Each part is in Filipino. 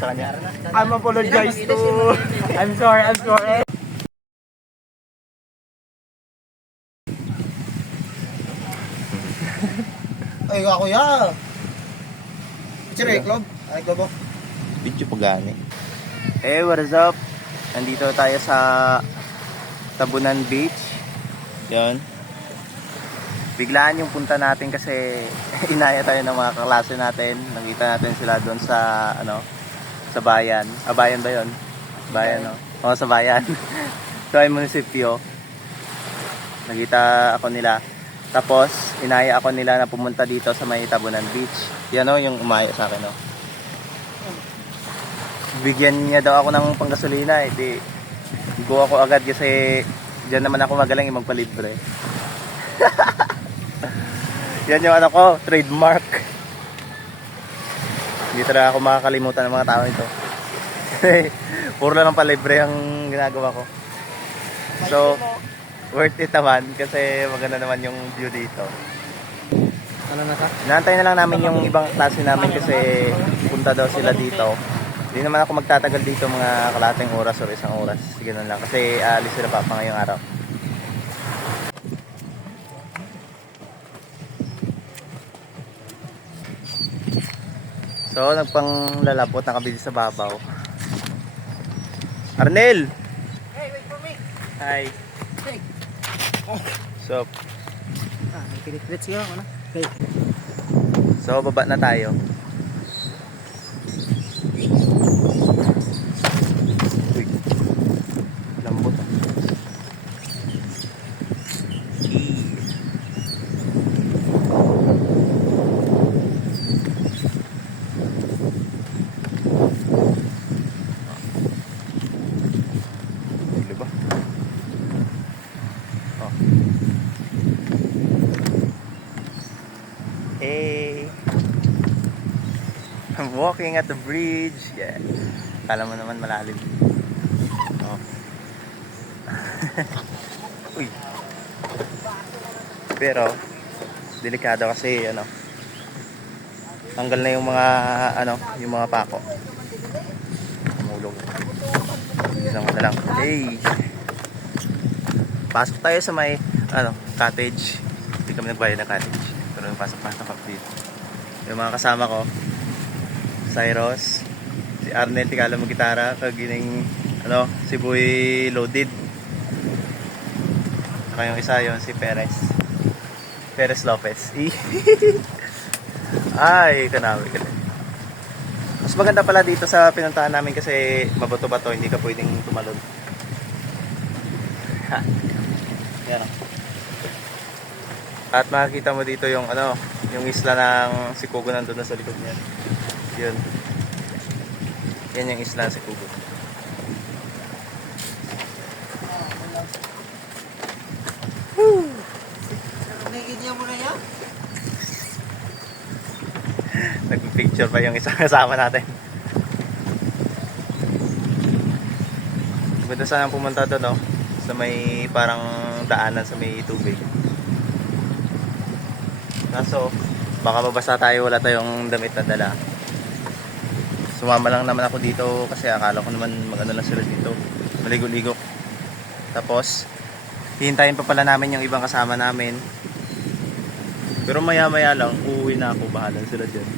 sa kanya. I'm apologize to. I'm sorry. Ay, ako ya. Sir, club. Ay, club. Video pa gani. Hey, what is up? Nandito tayo sa Tabunan Beach. Yan. Biglaan yung punta natin kasi inaya tayo ng mga kaklase natin. Nakita natin sila doon sa sa bayan. Bayan ba 'yon? Bayan, no? Oo, sa bayan. So ay munisipyo. Nakita ako nila. Tapos inaya ako nila na pumunta dito sa may Tabunan Beach. Yan o, yung umaya sa akin, no. Bigyan niya daw ako ng panggasolina, di go ako agad kasi diyan naman ako magaling magpalibre. Yan yung ko, trademark. Hindi talaga ako makakalimutan ng mga tao ito. Puro lang palibre ang ginagawa ko. So, worth it naman kasi maganda naman yung view dito. Ano na ka? Inaantay na lang namin yung ibang klase namin kasi punta daw sila dito. Hindi naman ako magtatagal dito mga kalating oras o isang oras. Ganun lang kasi alis sila pa ngayong araw. So, nagpanglalapot, nakabili sa babaw. Arnel! Hey, wait for me. Hi. Hey. So, May pinitwit siya ako na. Okay. so baba na tayo. Uy. Lambot ah. Diba? Oh. Hey. I'm walking at the bridge. Yeah. Kala mo naman malalim. Oh. Uy. Pero delikado kasi tanggal na yung mga yung mga pako. Tumulog. Isang na lang. Hey. Pasok tayo sa may cottage. Hindi kami nagbayad ng cottage. Pero pasok up dito. Yung mga kasama ko, Cyrus, si Arnel tikala mo gitara, kagining si Boy loaded. Saka yung isa yon si Perez Lopez. Ay, kanawi ka lang. Mas maganda pala dito sa pinuntahan namin kasi mabato-bato, hindi ka pwedeng tumalon. Ha. Yan. At makikita mo dito yung yung isla ng Sikugo nandun na sa likod niya. Yun. Yan yung isla ng Sikugo. Nagigyan mo na yan? Nag-picture pa yung isang kasama natin. Ganda sana pumunta doon, sa may parang daanan sa may tubig. Kaso baka mabasa tayo, wala tayong damit na dala. Sumama lang naman ako dito kasi akala ko naman maganda lang sila dito, maligo-ligo. Tapos hihintayin pa pala namin yung ibang kasama namin. Pero maya-maya lang uuwi na ako, bahalan sila dyan.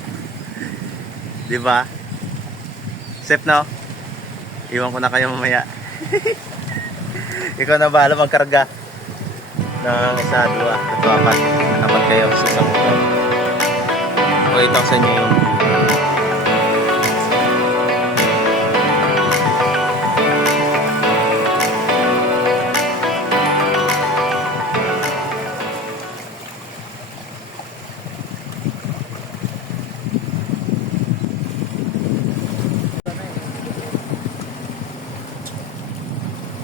Diba? Sep, no? Iwan ko na kayo mamaya. Ikaw na bahala magkarga ng isa, dua, tatlo, apat. Apat kayo sa isang motor. Pakita ko sa inyo yung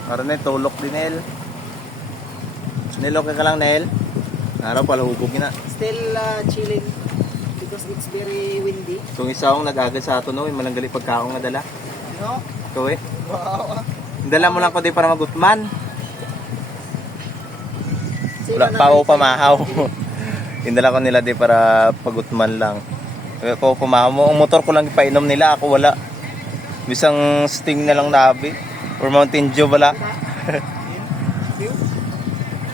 Arnel, tulok din, Nel. Nel, okay ka lang, Nel? Araw pala, hubog na. Still chilling because it's very windy. Kung isa akong nag-agad sa ato, no, yung malanggali pagkaong nadala. No? Ikaw eh. Wow. Dala mo lang ko di para magutman. Sino Wala pa ako pamahaw. Indala ko nila di para pagutman lang. Ako pumahaw mo. Ang motor ko lang ipainom nila, ako wala. Bisang Sting na lang nabi. Or Mountain Dew bala.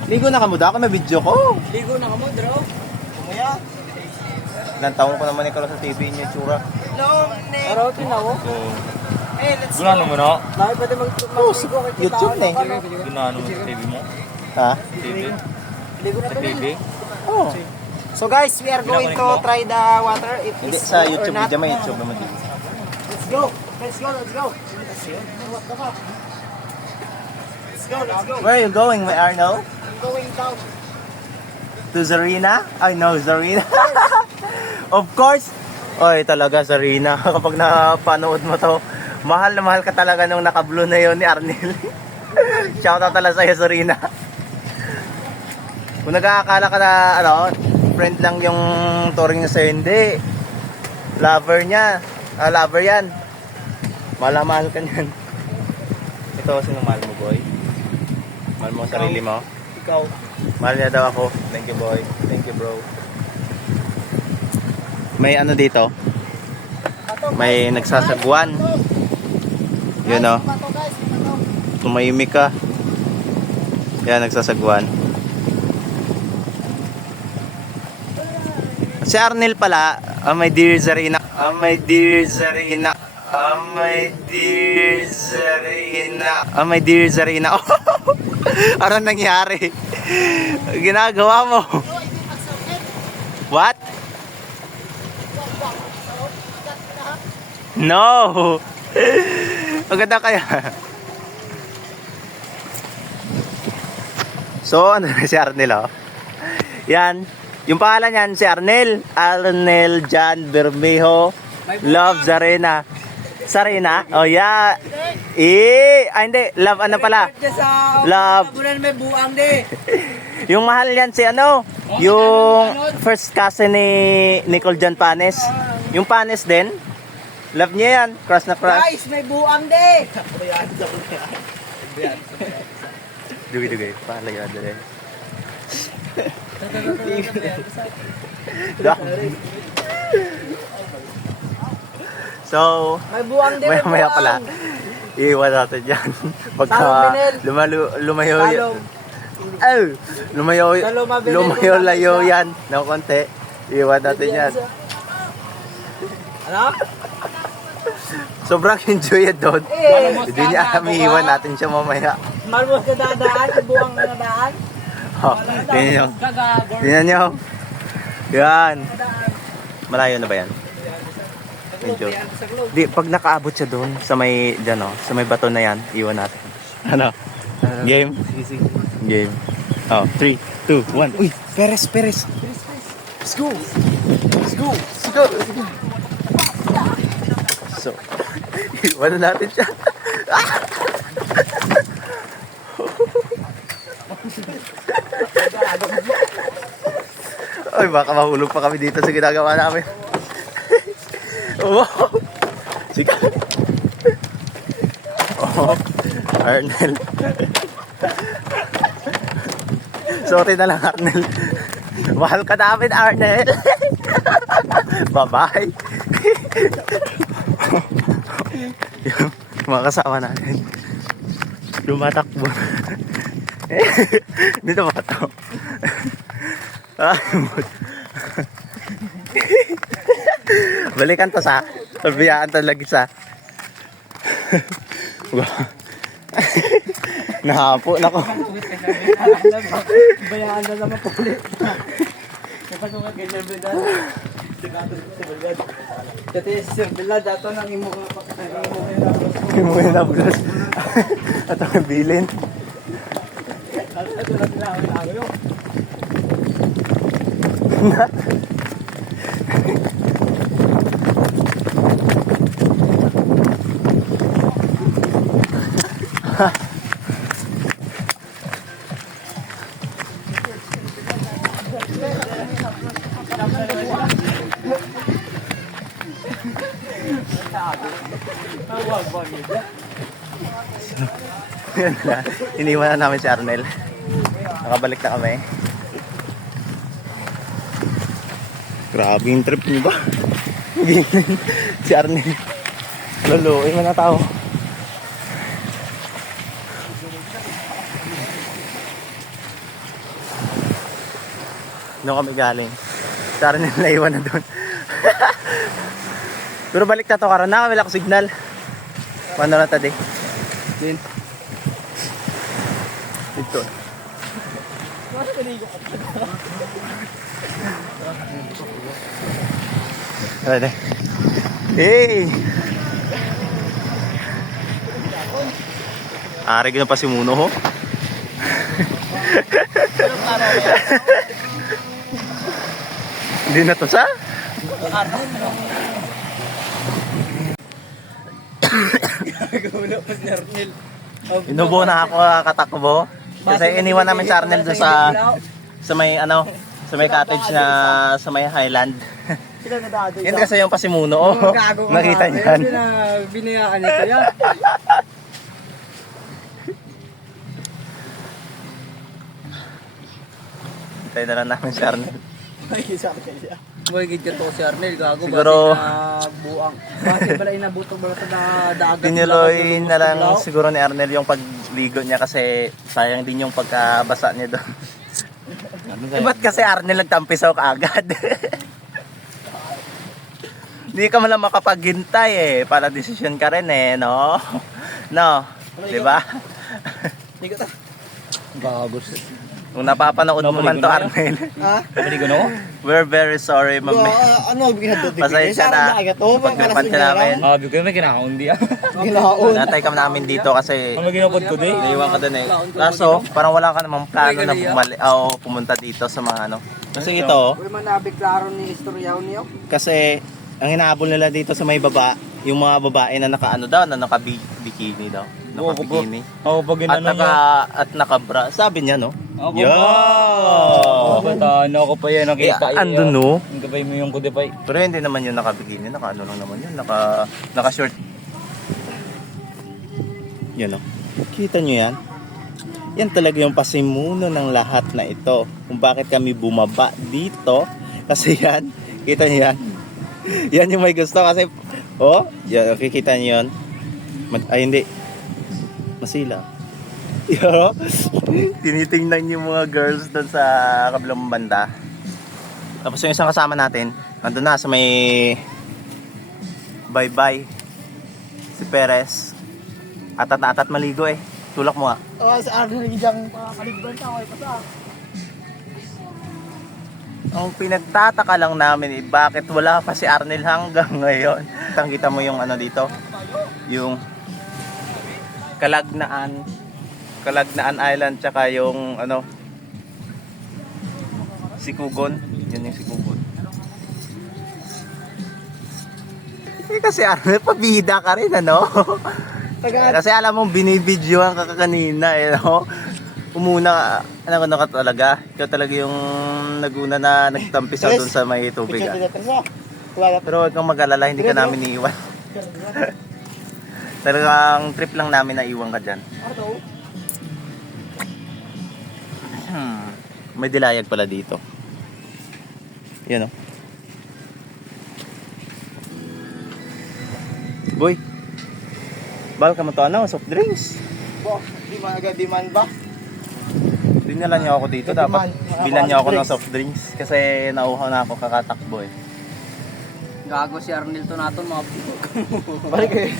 Ligo na ka mo ako na video ko. Ligo na ka mo, bro. Kumaya. Ilang taon ko naman ikaw sa TV niya, tsura. Araw, tinawo. Eh, let's go. Gano'n mo na? Bakit pwede mag-ligo kay kita? YouTube na eh. Gano'n mo sa TV mo? Ha? TV? Ligo na Sa pa TV? Oo. So guys, we are going to try the water. If Hindi, it's sa cold or YouTube not. video, may YouTube naman dito. Let's go. Let's go. Let's go. What the fuck? Let's go. Let's go. Where are you going, my Arnold? I'm going down. To Zarina? I know, Zarina. Of course. Oy, talaga, Zarina. Kapag napanood mo to, mahal na mahal ka talaga nung naka-blue na yon ni Arnel. Shoutout talaga sa'yo, Zarina. Kung nag-aakala ka na, friend lang yung touring niya sa'yo, hindi. Lover niya. Lover yan. Mahal ka niyan. Ito, sino mahal mo, boy? Mahal mo ang sarili mo? Ikaw. Mahal niya daw ako. Thank you, boy. Thank you, bro. May ano dito? May nagsasagwan. Yun o. Tumahimik ka. Yan, nagsasagwan. Si Arnel pala, may dear Zarina. May dear Zarina. My dear Zarina. My dear Zarina. Oh, ano nangyari? Ginagawa mo? What? No. Maganda kaya. So, ano na si Arnel, oh? Yan. Yung pangalan niyan, si Arnel. Arnel Jan Bermejo. Love Zarina. Sarina? Oh, yeah. Hindi. Love ano pala? Love. May buang di. Yung mahal yan si ano? Yung first cousin ni Nicole Jan Panes. Yung Panes din. Love niya yan. Crush na crush. Guys, may buang di. Dugi-dugi. Palayo dali. So, May buang di. maya pala. Iiwan natin yan. Pagka Talong, Benel. lumayo Talong. lumayo-layo yan ng konti. Iiwan natin yan. Ano? Sobrang enjoy yan doon. Hindi niya alam, iiwan natin siya mamaya. Marmos na dadaan, buang na dadaan. Oh, tingnan nyo. Yan. Malayo na ba yan? Medyo. Di, pag nakaabot siya doon sa may, sa may bato na yan, iwan natin. Ano? Game? Game. Oh, 3, 2, 1. Uy, Perez. Let's go. So, iwan na natin siya. Ay, baka mahulog pa kami dito sa ginagawa namin. Wow! Sige. Oh, Arnel. Sorry na lang, Arnel. Mahal ka namin, Arnel. Bye-bye. Yung mga kasama natin. Lumatakbo. Dito ba ito? Balikan to sa. Pabiyaan to lagi sa. Nahapo na ko. Bayaan na naman po ulit. Kapag mga ganyan ba dati Sir Bilad, dato nang imo ka Imo na bulas. At ang bilin. Yan na. Iniwan na namin si Arnel. Nakabalik na kami. Grabe yung trip niyo ba? Si Arnel. Lalo, may mga tao. Doon kami galing. Sara nila naiwan na doon. Pero balik na to karon na, wala ko signal. Paano na tadi? Din. Dito. Ada. Hey. Ari gina pa si Muno ho. Hindi na to sa? Inubo na ako katakbo. Kasi iniwan namin si Arnel doon sa may ano, sa may cottage na sa may Highland. Sila na dado. Yan kasi yung pasimuno. Oh. Nakita niyo yan. Binayaan nito yan. Tayo na lang namin si Arnel. Boy, gid to si Arnel, gago. Siguro- Bakit na buang. Bakit pala inabuto ba sa dagat? Tinuloy na lang siguro ni Arnel yung pagligo niya kasi sayang din yung pagkabasa niya doon. Ba't kasi Arnel nagtampisaw kaagad? Hindi ka man lang makapaghintay eh. Para desisyon ka rin eh, no? No? Diba? Gagos. Kung napapanood mo man to, Arnel, Ha? Baligo na ko? we're very sorry, ma'am. Ano ginadod? Pasensya na. Paglapan ka namin. Ah, bigay may kinakaundi ah. Ginaon. Natay ka namin dito kasi Ano ginapod ko di? naiwan ka doon eh. Kaso, parang wala ka namang plano na pumunta dito sa mga ano. Kasi ito, Uy, manabi klaro ni istoryaw niyo. kasi ang hinahabol nila dito sa may baba, yung mga babae na naka-ano daw, na naka-bikini daw. Naka-bikini. Ako pag At naka-bra. Sabi niya, no? Ako Yo! Ano ako pa yan nakita. Andun, no? Ang gabay mo yung kudipay. Pero hindi naman yun naka-bikini. Naka-ano lang naman yun. Naka-short. Yan, no? Kita nyo yan? Yan talaga yung pasimuno ng lahat na ito. Kung bakit kami bumaba dito. Kasi yan, kita nyo yan? Yan yung may gusto kasi, oh, yan, kikita nyo yun. Ay, hindi. Masila. Yo, tinitingnan yung mga girls doon sa kabilang banda. Tapos yung isang kasama natin, nandun na sa may bye-bye. Si Perez. Atat maligo eh. Tulak mo ah. Sa Arnel gidang kaligban ta oy pata. Ang pinagtataka lang namin eh, bakit wala pa si Arnel hanggang ngayon. Kita mo yung ano dito, yung Kalagnaan Island, tsaka yung ano, Sikugon. Yun yung Sikugon. Kasi Arnel, pabida ka rin ano. Kasi alam mong binibidyoan ka kanina eh, no? Umuna, ano ka talaga? Ikaw talaga yung naguna na nagtampisa doon sa may tubig. Pero huwag kang mag-alala, hindi ka namin iiwan. Talagang trip lang namin na iwan ka dyan. May dilayag pala dito. Yan o. Boy, bawal ka mo to ano, soft drinks. Di man agad demand ba? Dinala niyo ako dito, dapat bilan niyo ako ng soft drinks kasi nauhaw na ako kakatakbo eh. Gago si Arnel to naton mga Balik eh.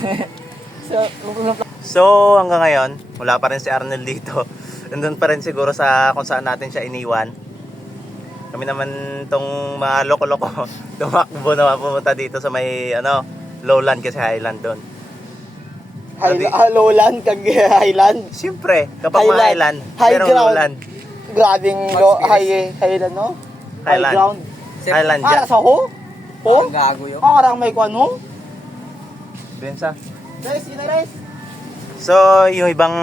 So hanggang ngayon, wala pa rin si Arnel dito. Nandun pa rin siguro sa kung saan natin siya iniwan. Kami naman tong mga loko-loko tumakbo na pumunta dito sa may ano, lowland kasi highland doon. Lowland kag Highland. Siyempre, kapag mga highland, High merong ground. lowland. Grabing Highland no? High Highland. ground. Highland dyan. Para sa ho? Ho? gago yo. Parang may kwan ho? Bensa. Guys, guys. So, yung ibang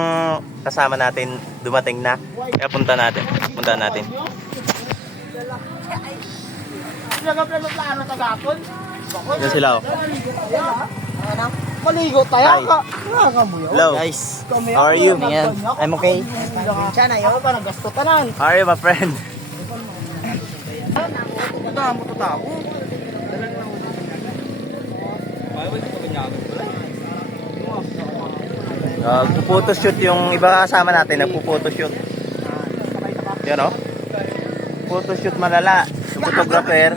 kasama natin dumating na. Kaya punta natin. Plano tagapon. Yan sila oh. Maligo tayo Hi. ka. Nakakamuyo. Hello. Guys, How are you? I'm okay. Sana yun. Parang gasto tanan. How are you, my friend? Tama to tao. Nagpo-photoshoot yung iba kasama natin, nagpo-photoshoot. Yan o. Photoshoot malala. Yung photographer.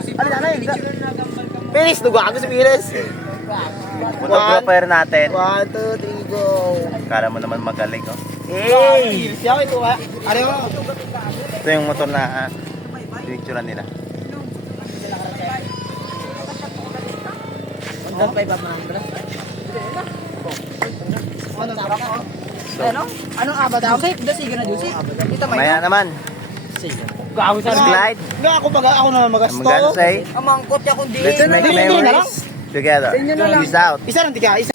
Pinis, duga ako sa Pinis. Photographer natin. 1, 2, 3, go. Kala mo naman magaling, oh. Hey! Siya ito ha. Ano mo? Ito yung motor na pinicturean nila. Hanggang pa iba man. Ano? Anong aba daw? Safe, sige na Diyos. Ito may. Maya naman. Gago sa Slide. Nga ako baga ako na I'm magasto. gonna say, Amangkot niya kung di. let's make Hindi na lang. memories together. Peace out. Isa lang tika, isa.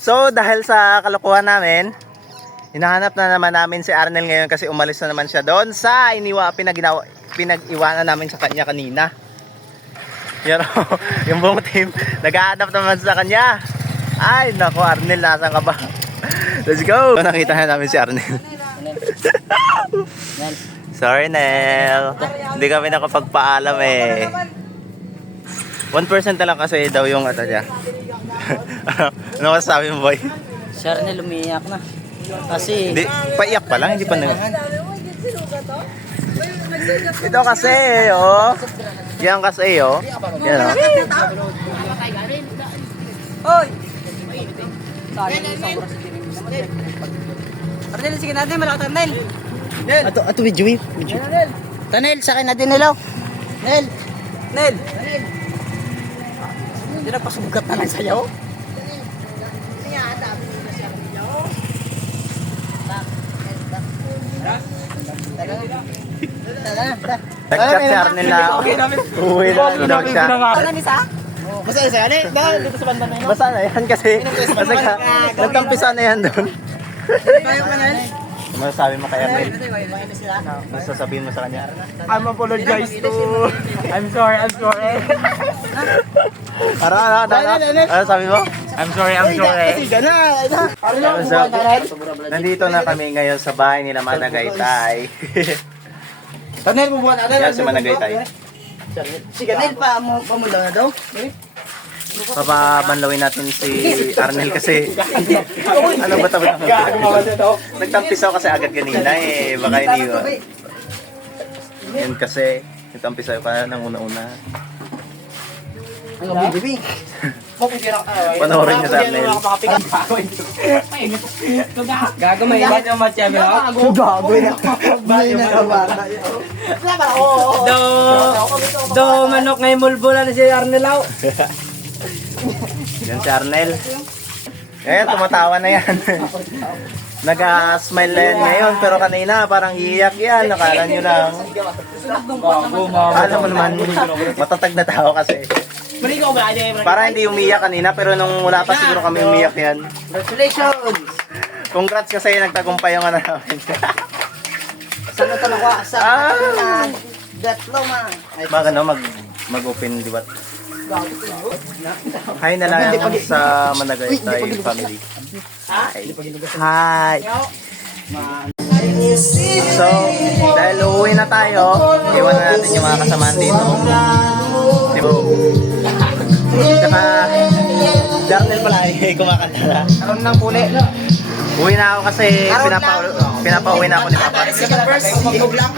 So, dahil sa kalokohan namin, hinahanap na naman namin si Arnel ngayon kasi umalis na naman siya doon sa pinag-iwanan namin sa kanya kanina. Yan o, yung buong team, nag-ahanap naman sa kanya. Ay, naku Arnel, nasan ka ba? Let's go! So, nakita na namin si Arnel. Sorry, Nel. Hindi kami nakapagpaalam eh. 1% na lang kasi daw yung ata niya. Ano masasabi mo, boy? Sir, umiiyak na. Kasi Hindi, paiyak pa lang, hindi pa nang... Ito kasi, oh. Yan kasi, oh. Yan, oh. Oy! Arnel, sige natin, malaki Arnel. Ato video. Tanel, sa akin natin nilaw. Nel! Nel! Hindi na pasugat na lang sa'yo. Nag-chat si Arnel na uwi na daw siya. Ano ni sa? Basta isa yan eh. Dahil dito sa banda na yun. Basta na yan kasi nagtampisa na yan doon. Kayo ka Nel? Masasabi mo kay Arnel? Masasabihin mo sa kanya? I'm apologize to. I'm sorry. Ano sabi mo? I'm sorry. Sige na. Nandito na kami ngayon sa bahay nila Managaytay. Tanel, bubuhan natin. Yan si Managaytay. Sige Nel, pamulaw na daw. Papabanlawin natin si Arnel kasi ano ba tabi nagtampisaw kasi agad kanina eh baka hindi yan kasi nagtampisaw pa ng una-una Ang bibi. panoorin niyo sa Arnel Gago may ibat yung matya mo. Gago na. Bayo na kabata. Do manok ngay mulbula na si Arnelaw. yan si Arnel ngayon tumatawa na yan nag-smile na yan ngayon pero kanina parang iiyak yan nakala nyo lang alam mo naman matatag na tao kasi para hindi umiyak kanina pero nung wala pa siguro kami umiyak yan. Congratulations. Congrats kasi nagtagumpay yung ano namin. Sana talaga sa diploma. Baka no mag-open diwat. Hi na lang sa Managaytay family. Hi. So, dahil uuwi na tayo, iwan na natin yung mga kasamaan dito. Diba? Tsaka, Darnel pala ay kumakanta na. Karon nang puli. Uwi na ako kasi pinapauwi na ako ni Papa. First, mag-vlog lang.